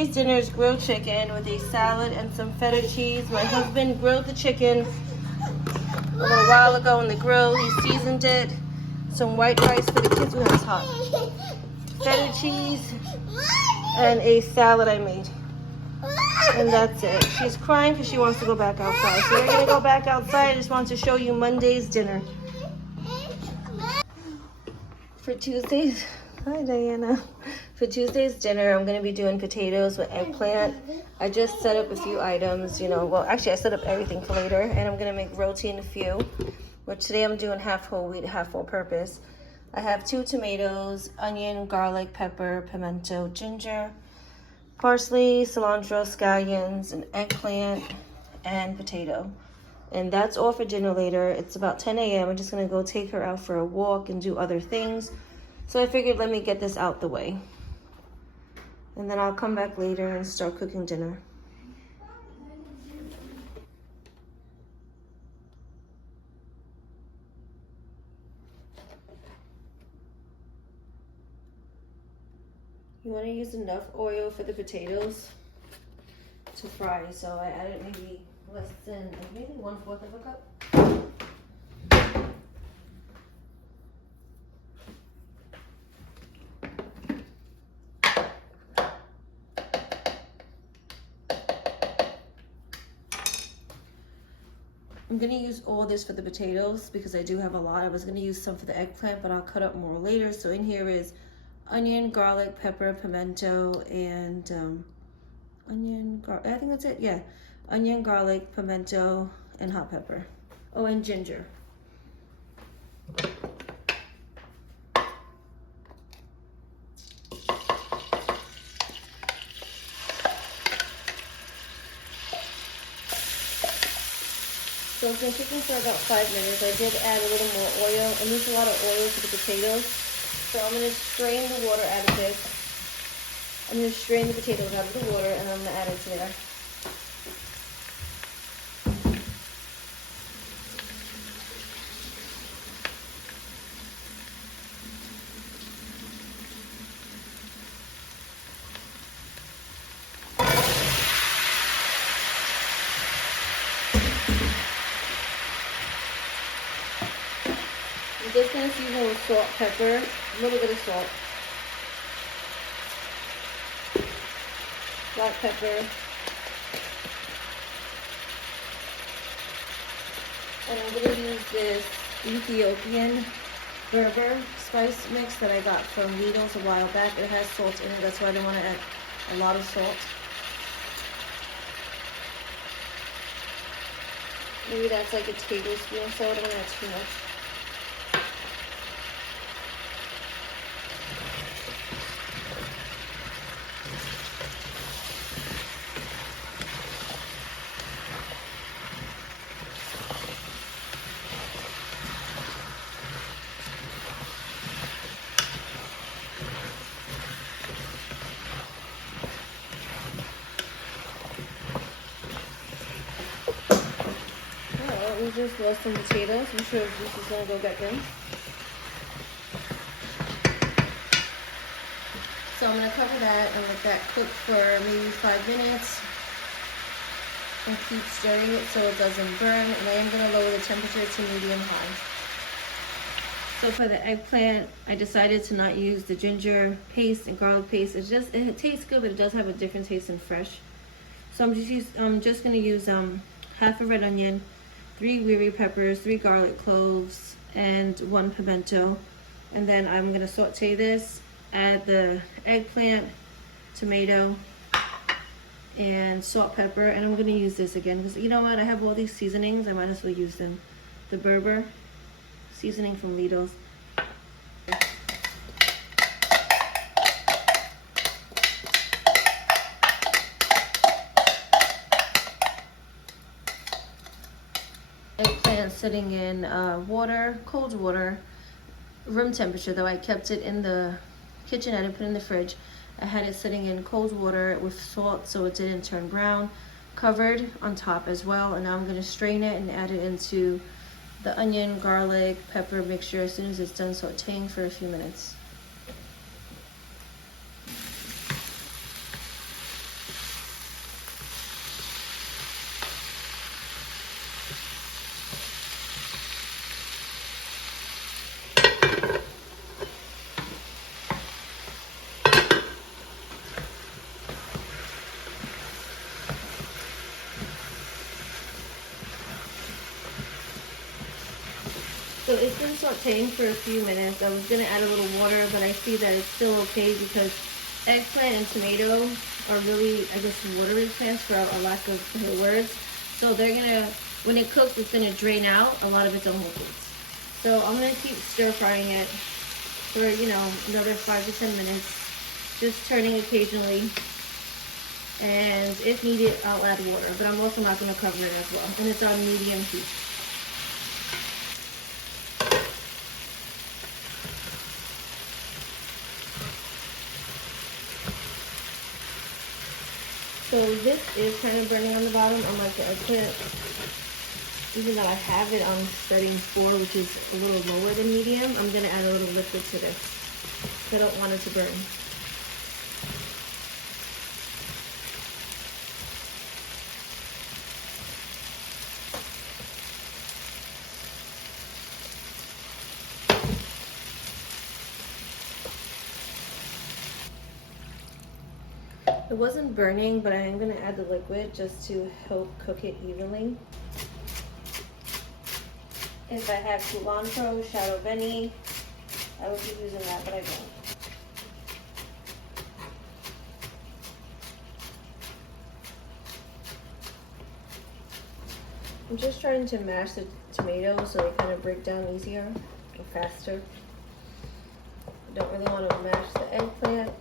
Today's dinner is grilled chicken with a salad and some feta cheese. My husband grilled the chicken a little while ago on the grill. He seasoned it. Some white rice for the kids. Ooh, that's hot. Feta cheese and a salad I made. And that's it. She's crying because she wants to go back outside. So we're going to go back outside. I just want to show you Monday's dinner. For Tuesday's, hi Diana. For Tuesday's dinner, I'm going to be doing potatoes with eggplant. I just set up a few items, well, actually I set up everything for later, and I'm going to make roti in a few. But today I'm doing half whole wheat, half all purpose. I have 2 tomatoes, onion, garlic, pepper, pimento, ginger, parsley, cilantro, scallions, an eggplant, and potato. And that's all for dinner later. It's about 10 a.m. I'm just gonna go take her out for a walk and do other things. So I figured let me get this out the way. And then I'll come back later and start cooking dinner. You want to use enough oil for the potatoes to fry, so I added maybe less than, maybe 1/4 of a cup. I'm going to use all this for the potatoes because I do have a lot. I was going to use some for the eggplant, but I'll cut up more later. So in here is onion, garlic, pepper, pimento, and I think that's it, yeah. Onion, garlic, pimento, and hot pepper. Oh, and ginger. So I've been cooking for about 5 minutes. I did add a little more oil. I use a lot of oil for the potatoes. So I'm going to strain the water out of this. I'm going to strain the potatoes out of the water, and I'm going to add it to there. I'm just going to season with salt, pepper, a little bit of salt, black pepper, and I'm going to use this Ethiopian Berber spice mix that I got from Lidl's a while back. It has salt in it, that's why I don't want to add a lot of salt. Maybe that's like a tablespoon, so I don't want to add too much. We just lost some potatoes. I'm sure this is going to go back in. So I'm going to cover that and let that cook for maybe 5 minutes. And keep stirring it so it doesn't burn. And I am going to lower the temperature to medium-high. So for the eggplant, I decided to not use the ginger paste and garlic paste. It tastes good, but it does have a different taste than fresh. So I'm just going to use half a red onion, 3 wiri peppers, 3 garlic cloves, and 1 pimento. And then I'm going to saute this, add the eggplant, tomato, and salt, pepper. And I'm going to use this again because you know what? I have all these seasonings. I might as well use them. The Berber seasoning from Lidl's. Eggplant sitting in water, cold water, room temperature though. I kept it in the kitchen. I didn't put it in the fridge. I had it sitting in cold water with salt so it didn't turn brown, covered on top as well. And now I'm going to strain it and add it into the onion, garlic, pepper mixture as soon as it's done sauteing for a few minutes. So it's been sauteing for a few minutes. I was gonna add a little water, but I see that it's still okay because eggplant and tomato are really, I guess, watery plants for a lack of better words. So they're gonna, when it cooks, it's gonna drain out a lot of its own liquids. So I'm gonna keep stir frying it for, you know, another 5 to 10 minutes, just turning occasionally. And if needed, I'll add water, but I'm also not gonna cover it as well. And it's on medium heat. So this is kind of burning on the bottom, unlike the eggplant. Even though I have it on setting 4, which is a little lower than medium, I'm gonna add a little liquid to this. I don't want it to burn. It wasn't burning, but I am going to add the liquid just to help cook it evenly. If I had cilantro, shadow benny, I would be using that, but I don't. I'm just trying to mash the tomatoes so they kind of break down easier and faster. I don't really want to mash the eggplant.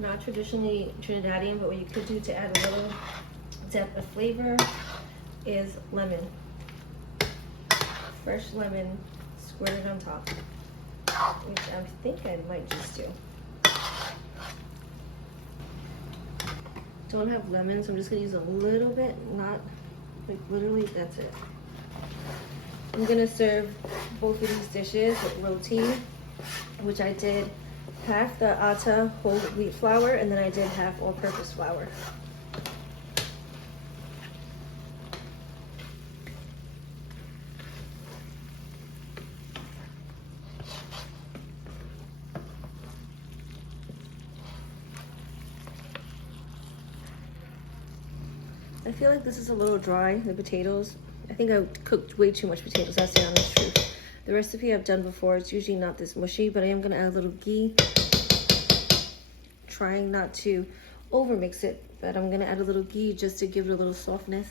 Not traditionally Trinidadian, but what you could do to add a little depth of flavor is lemon. Fresh lemon squirted on top, which I think I might just do. Don't have lemon, so I'm just gonna use a little bit, not like literally, that's it. I'm gonna serve both of these dishes with roti, which I did half the atta whole wheat flour, and then I did half all-purpose flour. I feel like this is a little dry, the potatoes. I think I cooked way too much potatoes, that's the honest truth. The recipe I've done before, it's usually not this mushy, but I am gonna add a little ghee. Trying not to over mix it, but I'm gonna add a little ghee just to give it a little softness.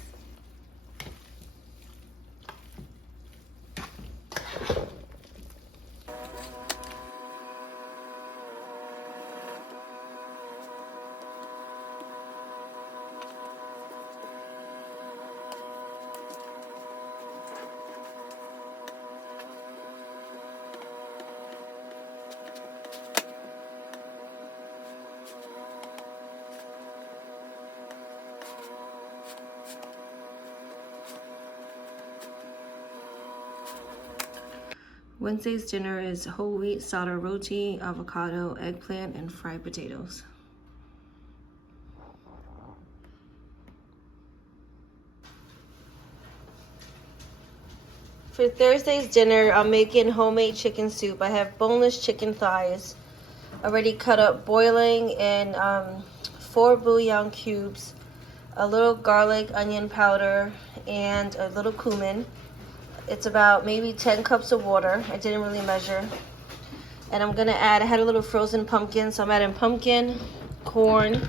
Wednesday's dinner is whole wheat solder roti, avocado, eggplant, and fried potatoes. For Thursday's dinner, I'm making homemade chicken soup. I have boneless chicken thighs already cut up, boiling in 4 bouillon cubes, a little garlic, onion powder, and a little cumin. It's about maybe 10 cups of water. I didn't really measure. And I'm gonna add, I had a little frozen pumpkin, so I'm adding pumpkin, corn,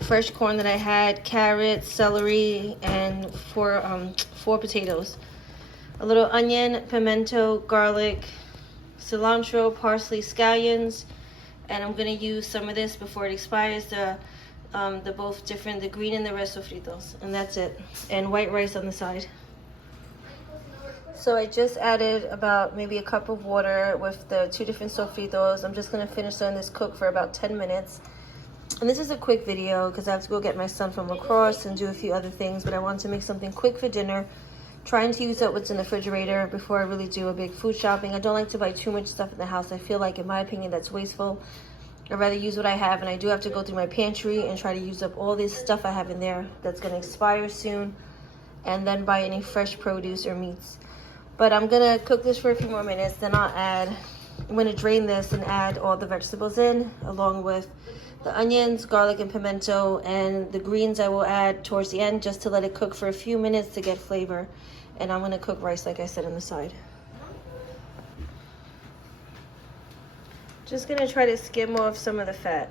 fresh corn that I had, carrots, celery, and 4 potatoes. A little onion, pimento, garlic, cilantro, parsley, scallions, and I'm gonna use some of this before it expires, the both different, the green and the red sofritos, and that's it. And white rice on the side. So I just added about maybe a cup of water with the 2 different sofritos. I'm just gonna finish letting this cook for about 10 minutes. And this is a quick video because I have to go get my son from lacrosse and do a few other things, but I want to make something quick for dinner. trying to use up what's in the refrigerator before I really do a big food shopping. I don't like to buy too much stuff in the house. I feel like, in my opinion, that's wasteful. I'd rather use what I have, and I do have to go through my pantry and try to use up all this stuff I have in there that's going to expire soon, and then buy any fresh produce or meats. But I'm going to cook this for a few more minutes, then I'm going to drain this and add all the vegetables in, along with the onions, garlic, and pimento, and the greens I will add towards the end just to let it cook for a few minutes to get flavor. And I'm going to cook rice, like I said, on the side. Just going to try to skim off some of the fat.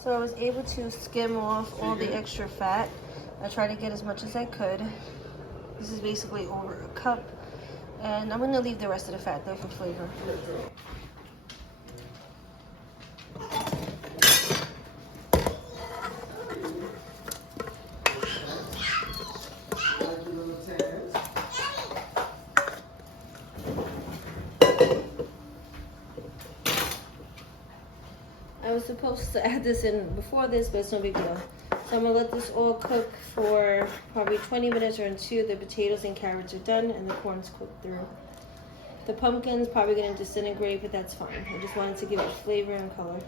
So I was able to skim off all the extra fat. I tried to get as much as I could. This is basically over a cup. And I'm going to leave the rest of the fat there for flavor. I was supposed to add this in before this, but it's no big deal. So I'm going to let this all cook for probably 20 minutes or until the potatoes and carrots are done and the corn's cooked through. The pumpkin's probably going to disintegrate, but that's fine. I just wanted to give it flavor and color.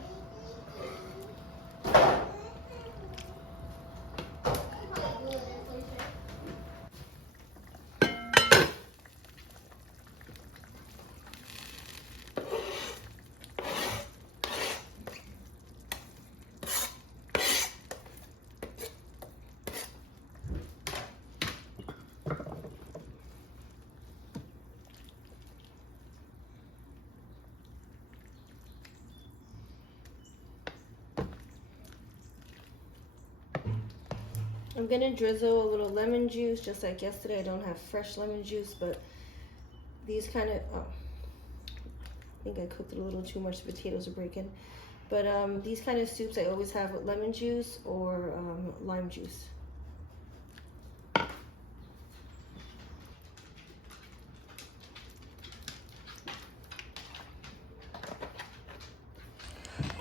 I'm gonna drizzle a little lemon juice, just like yesterday. I don't have fresh lemon juice, but these kind of, I think I cooked it a little too much, the potatoes are breaking. But these kind of soups I always have with lemon juice or lime juice.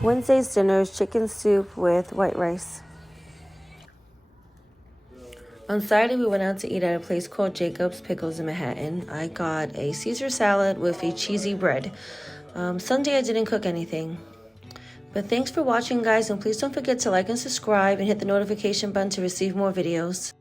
Wednesday's dinner is chicken soup with white rice. On Saturday, we went out to eat at a place called Jacob's Pickles in Manhattan. I got a Caesar salad with a cheesy bread. Sunday, I didn't cook anything. But thanks for watching, guys, and please don't forget to like and subscribe and hit the notification button to receive more videos.